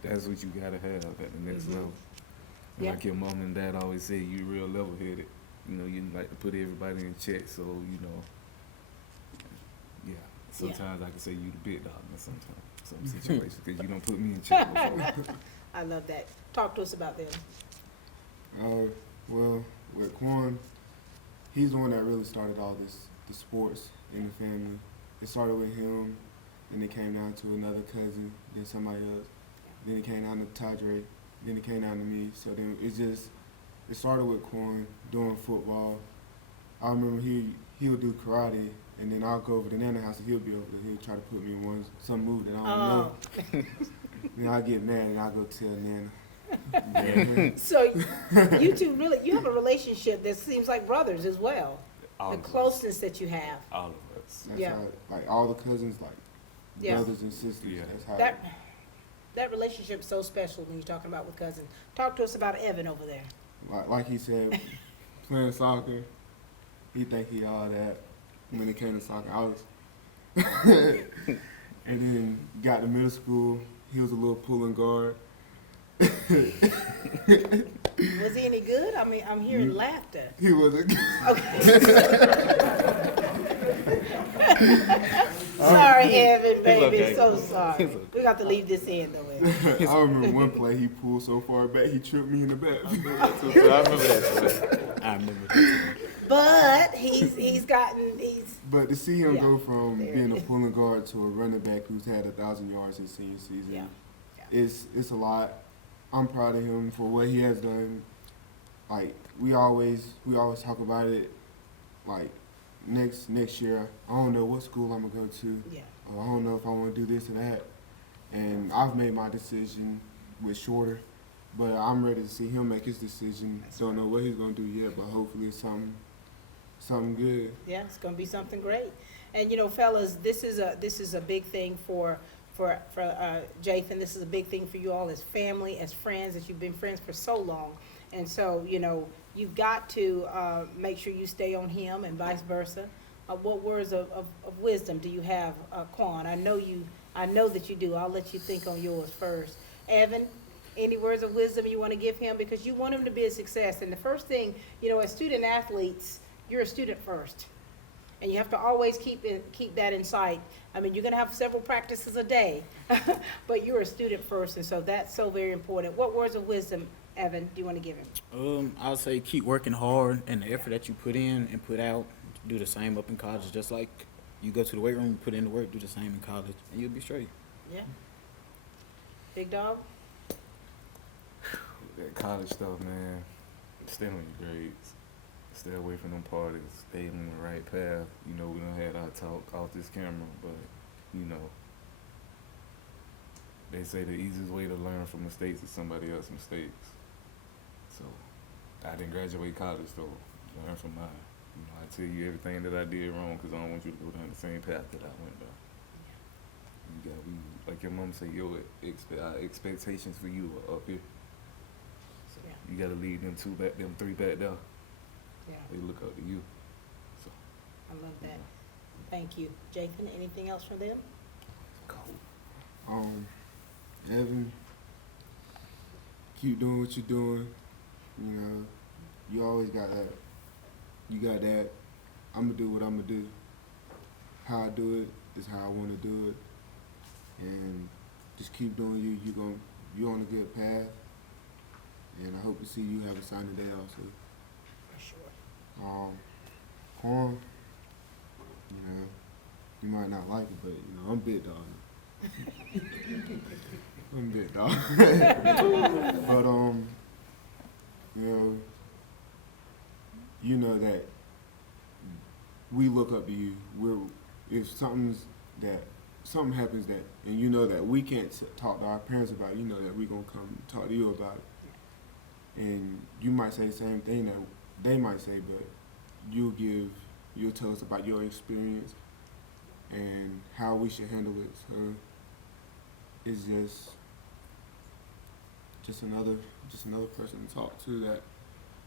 That's what you gotta have at the next level. And Yeah. like your mom and dad always say, you real level headed. You know, you like to put everybody in check. So yeah. Sometimes I can say you the big dog in some situations because you don't put me in check before. I love that. Talk to us about them. Well, with Quan, he's the one that really started all the sports in the family. It started with him, and it came down to another cousin, then somebody else. then it came down to Tadre, then it came down to me. So then it started with Quan doing football. I remember he would do karate, and then I'll go over to Nana house and he'll be over there. He'll try to put me in some move that I don't know. Then I get mad and I go tell Nana. So you two you have a relationship that seems like brothers as well. All the of us. closeness that you have. All of us. That's Yeah. how, like all the cousins, like Yeah. brothers and sisters. Yeah. That's how. That relationship is so special when you're talking about with cousins. Talk to us about Evan over there. Like he said, playing soccer, he think he all that. When it came to soccer, I was. And then got to middle school, he was a little pulling guard. Was he any good? I mean, I'm hearing laughter. He wasn't. Sorry, Evan, baby. okay. So sorry. We got to leave this in, though, Evan. I remember one play he pulled so far back, he tripped me in the back. I remember that. I remember that. But he's But to see him Yeah. go from There being it a is. pulling guard to a running back who's had 1,000 yards his senior season, it's a lot. I'm proud of him for what he has done. Like we always talk about it. Like next year, I don't know what school I'm gonna go to. Yeah. Or I don't know if I want to do this or that. And I've made my decision with Shorter, but I'm ready to see him make his decision. Don't know what he's gonna do yet, but hopefully it's something good. Yeah, it's gonna be something great. And you know, fellas, this is a big thing for Jathan. This is a big thing for you all as family, as friends, that you've been friends for so long. And so, you know, you've got to make sure you stay on him and vice versa. What words of wisdom do you have, Quan? I know that you do. I'll let you think on yours first. Evan, any words of wisdom you want to give him? Because you want him to be a success. And the first thing, you know, as student athletes, you're a student first. And you have to always keep that in sight. I mean, you're going to have several practices a day, but you're a student first, and so that's so very important. What words of wisdom, Evan, do you want to give him? I would say keep working hard, and the effort that you put in and put out, do the same up in college. Just like you go to the weight room, put in the work, do the same in college, and you'll be straight. Yeah. Big dog? That college stuff, man. Stay on your grades. Stay away from them parties. Stay on the right path. You know, we done had our talk off this camera, but, you know, they say the easiest way to learn from mistakes is somebody else's mistakes. So, I didn't graduate college, though. Learn from mine. You know, I tell you everything that I did wrong because I don't want you to go down the same path that I went down. You got, like your mom said, our expectations for you are up here. Yeah. You got to lead them three back there. Yeah. They look up to you. So. I love that. Thank you. Jathan, anything else from them? Evan, keep doing what you're doing. You know, you always got that. You got that. I'm gonna do what I'm gonna do. How I do it is how I want to do it, and just keep doing you. You're on a good path, and I hope to see you have a sunny day also. For sure. Quan, you know, you might not like it, but you know, I'm big dog. I'm big dog. But you know that we look up to you. If something happens that, and you know that we can't talk to our parents about it, you know that we're gonna come talk to you about it. And you might say the same thing that they might say, but you'll tell us about your experience and how we should handle it. So it's just another person to talk to that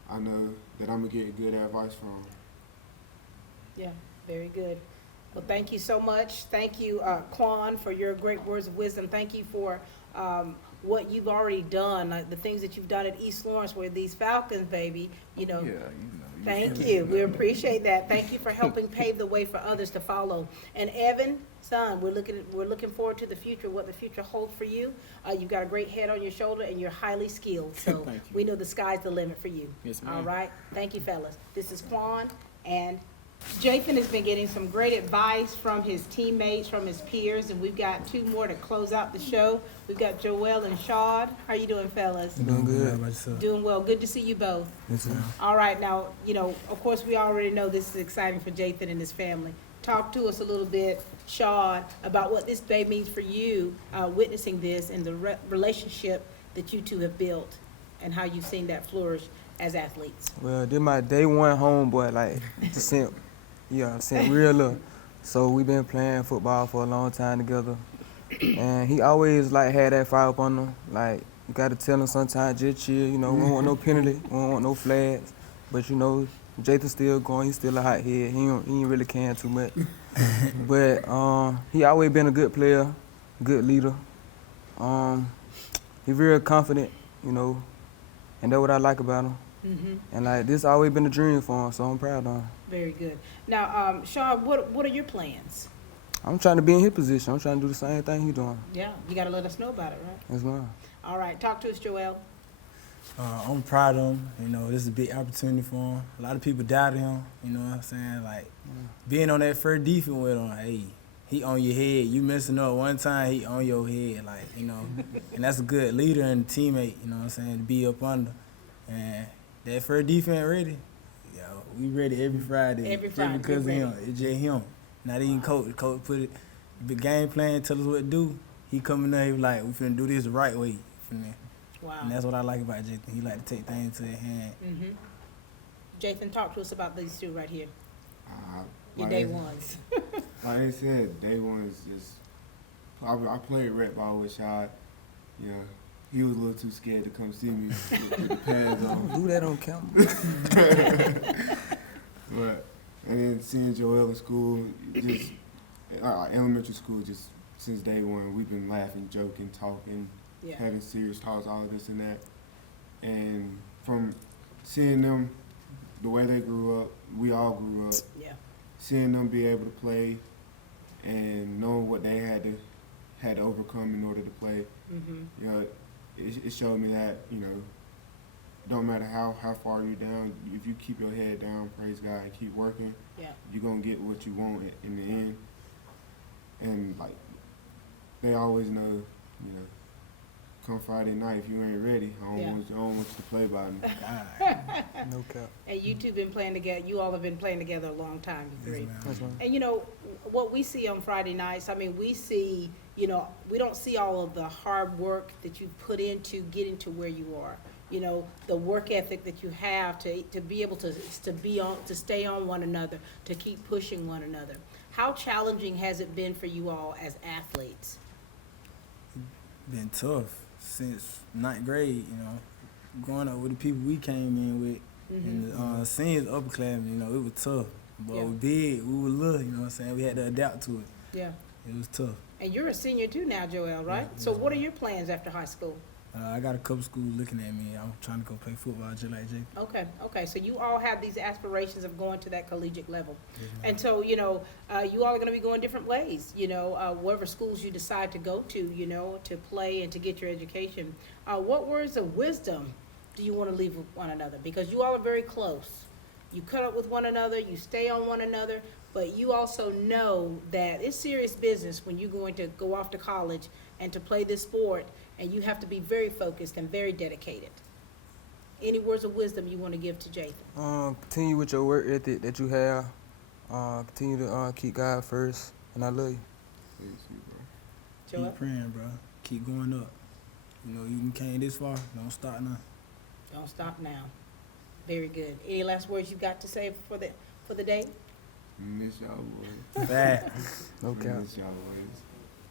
I know that I'm gonna get good advice from. Yeah, very good. Well, thank you so much. Thank you, Quan, for your great words of wisdom. Thank you for what you've already done, like the things that you've done at East Lawrence with these Falcons, baby. You know. Yeah, you know. Thank you. We appreciate that. Thank you for helping pave the way for others to follow. And Evan, son, we're looking forward to the future, what the future holds for you. You've got a great head on your shoulder, and you're highly skilled. So we know the sky's the limit for you. Yes, ma'am. All right. Thank you, fellas. This is Quan and Jathan has been getting some great advice from his teammates, from his peers, and we've got two more to close out the show. We've got Joel and Shad. How you doing, fellas? Doing good. How about yourself? Doing well. Good to see you both. Yes, ma'am. All right, now, of course, we already know this is exciting for Jathan and his family. Talk to us a little bit, Shad, about what this day means for you, witnessing this and the relationship that you two have built and how you've seen that flourish as athletes. Well, this my day one homeboy, like, sent real love. So we been playing football for a long time together. And he always, like, had that fire up on him. Like, you got to tell him sometimes, just chill, we don't want no penalty, we don't want no flags. But, Jathan's still going, he's still a hot head. He ain't really caring too much. But he always been a good player, good leader. He real confident, and that's what I like about him. And like this always been a dream for him, so I'm proud of him. Very good. Now, Sean, what are your plans? I'm trying to be in his position. I'm trying to do the same thing he's doing. Yeah, you got to let us know about it, right? Yes, ma'am. All right, talk to us, Joel. I'm proud of him. This is a big opportunity for him. A lot of people doubted him. You know what I'm saying? Like being on that first defense with him, hey, he on your head. You messing up one time, he on your head. Like and that's a good leader and teammate. You know what I'm saying? To be up under. And that first defense ready. We ready every Friday. Every Friday. Just because of him. It's just him. Not even coach. Coach put it. The game plan, tell us what to do. He coming there, he was like, we finna do this the right way. Wow. And that's what I like about Jathan. He like to take things to his hand. Jathan, talk to us about these two right here. Your Like day I- ones. Like I said, day one is just. I played rep ball with Shad. He was a little too scared to come see me with the pads on. Do that on camera. But and then seeing Joel in school, just elementary school, just since day one, we've been laughing, joking, talking, having serious talks, all of this and that. And from seeing them, the way they grew up, we all grew up. Yeah. Seeing them be able to play and knowing what they had to overcome in order to play, it showed me that don't matter how far you're down, if you keep your head down, praise God, and keep working, you're gonna get what you want in the end. And like they always know, come Friday night, if you ain't ready, I don't want you to play by me. No cap. And you two been playing together. You all have been playing together a long time, you three. Yes, ma'am. And what we see on Friday nights, we see, we don't see all of the hard work that you put into getting to where you are. The work ethic that you have to be able to stay on one another, to keep pushing one another. How challenging has it been for you all as athletes? Been tough since 9th grade, growing up with the people we came in with, and seeing upperclassmen, it was tough. But we big, we were little, you know what I'm saying? We had to adapt to it. Yeah. It was tough. And you're a senior too now, Joel, right? So what are your plans after high school? I got a couple schools looking at me. I'm trying to go play football just like Jake. Okay. So you all have these aspirations of going to that collegiate level. And so, you all are going to be going different ways, wherever schools you decide to go to, to play and to get your education. What words of wisdom do you want to leave with one another? Because you all are very close. You cut up with one another, you stay on one another, but you also know that it's serious business when you're going to go off to college and to play this sport, and you have to be very focused and very dedicated. Any words of wisdom you want to give to Jathan? Continue with your work ethic that you have. Continue to keep God first, and I love you. Joel? Keep praying, bro. Keep going up. You came this far. Don't stop now. Don't stop now. Very good. Any last words you got to say for the day? Miss y'all boys. No cap. Miss y'all boys.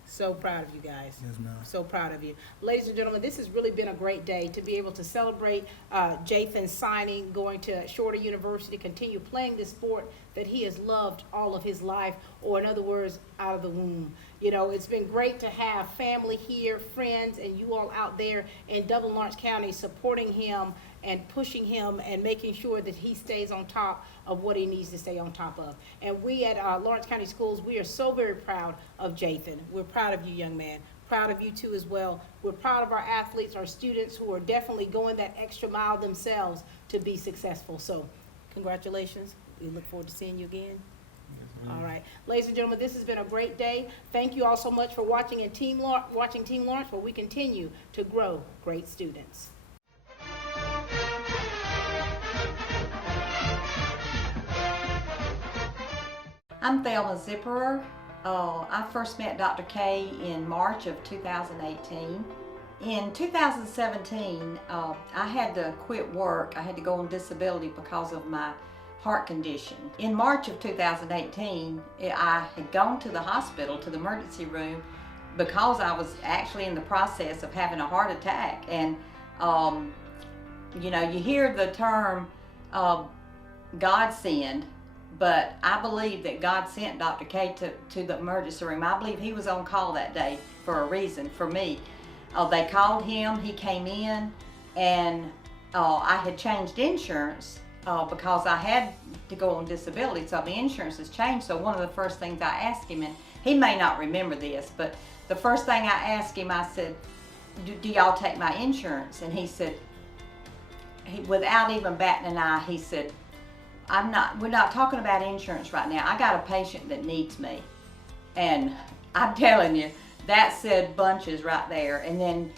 So proud of you guys. Yes, ma'am. So proud of you. Ladies and gentlemen, this has really been a great day to be able to celebrate Jathan signing, going to Shorter University, continue playing this sport that he has loved all of his life, or in other words, out of the womb. It's been great to have family here, friends, and you all out there in Dublin Lawrence County supporting him and pushing him and making sure that he stays on top of what he needs to stay on top of. And we at Lawrence County Schools, we are so very proud of Jathan. We're proud of you, young man. Proud of you too as well. We're proud of our athletes, our students who are definitely going that extra mile themselves to be successful. So congratulations. we look forward to seeing you again. All right, ladies and gentlemen, this has been a great day. Thank you all so much for watching Team Lawrence, where we continue to grow great students. I'm Thelma Zipperer. I first met Dr. K in March of 2018. In 2017, I had to quit work. I had to go on disability because of my heart condition. In March of 2018, I had gone to the hospital, to the emergency room, because I was actually in the process of having a heart attack. And you know, you hear the term God send, but I believe that God sent Dr. K to the emergency room. I believe he was on call that day for a reason, for me. They called him, he came in, and I had changed insurance because I had to go on disability, so the insurance has changed. So one of the first things I asked him, and he may not remember this, but the first thing I asked him, I said, do y'all take my insurance? And he said, without even batting an eye, he said, we're not talking about insurance right now. I got a patient that needs me. And I'm telling you, that said bunches right there. And then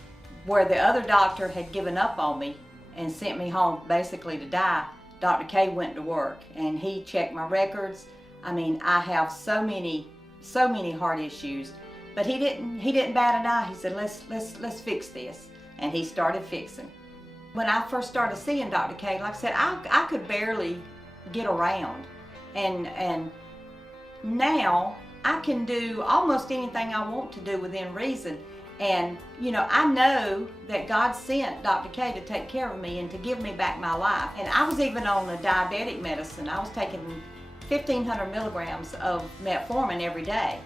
where the other doctor had given up on me and sent me home basically to die, Dr. K went to work and he checked my records. I mean, I have so many heart issues, but he didn't bat an eye. He said, let's fix this. And he started fixing. When I first started seeing Dr. K, like I said, I could barely get around. And now I can do almost anything I want to do within reason. And, you know, I know that God sent Dr. K to take care of me and to give me back my life. And I was even on a diabetic medicine. I was taking 1,500 milligrams of metformin every day.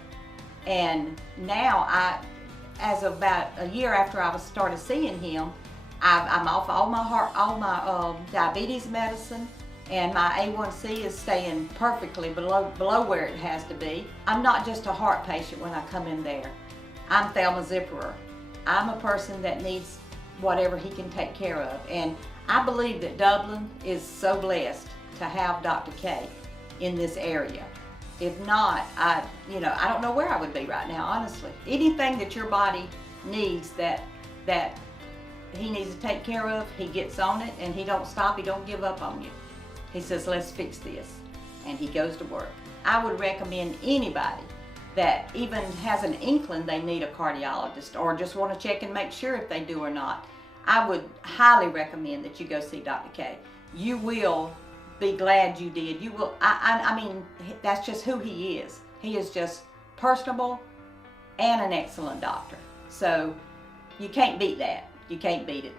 And now as of about a year after I started seeing him, I'm off all my diabetes medicine, and my A1C is staying perfectly below where it has to be. I'm not just a heart patient when I come in there. I'm Thelma Zipperer. I'm a person that needs whatever he can take care of. And I believe that Dublin is so blessed to have Dr. K in this area. If not, I don't know where I would be right now, honestly. Anything that your body needs that he needs to take care of, he gets on it, and he don't stop, he don't give up on you. He says, let's fix this, and he goes to work. I would recommend anybody that even has an inkling they need a cardiologist or just want to check and make sure if they do or not, I would highly recommend that you go see Dr. K. You will be glad you did. You will. I mean, that's just who he is. He is just personable and an excellent doctor. So you can't beat that. You can't beat it.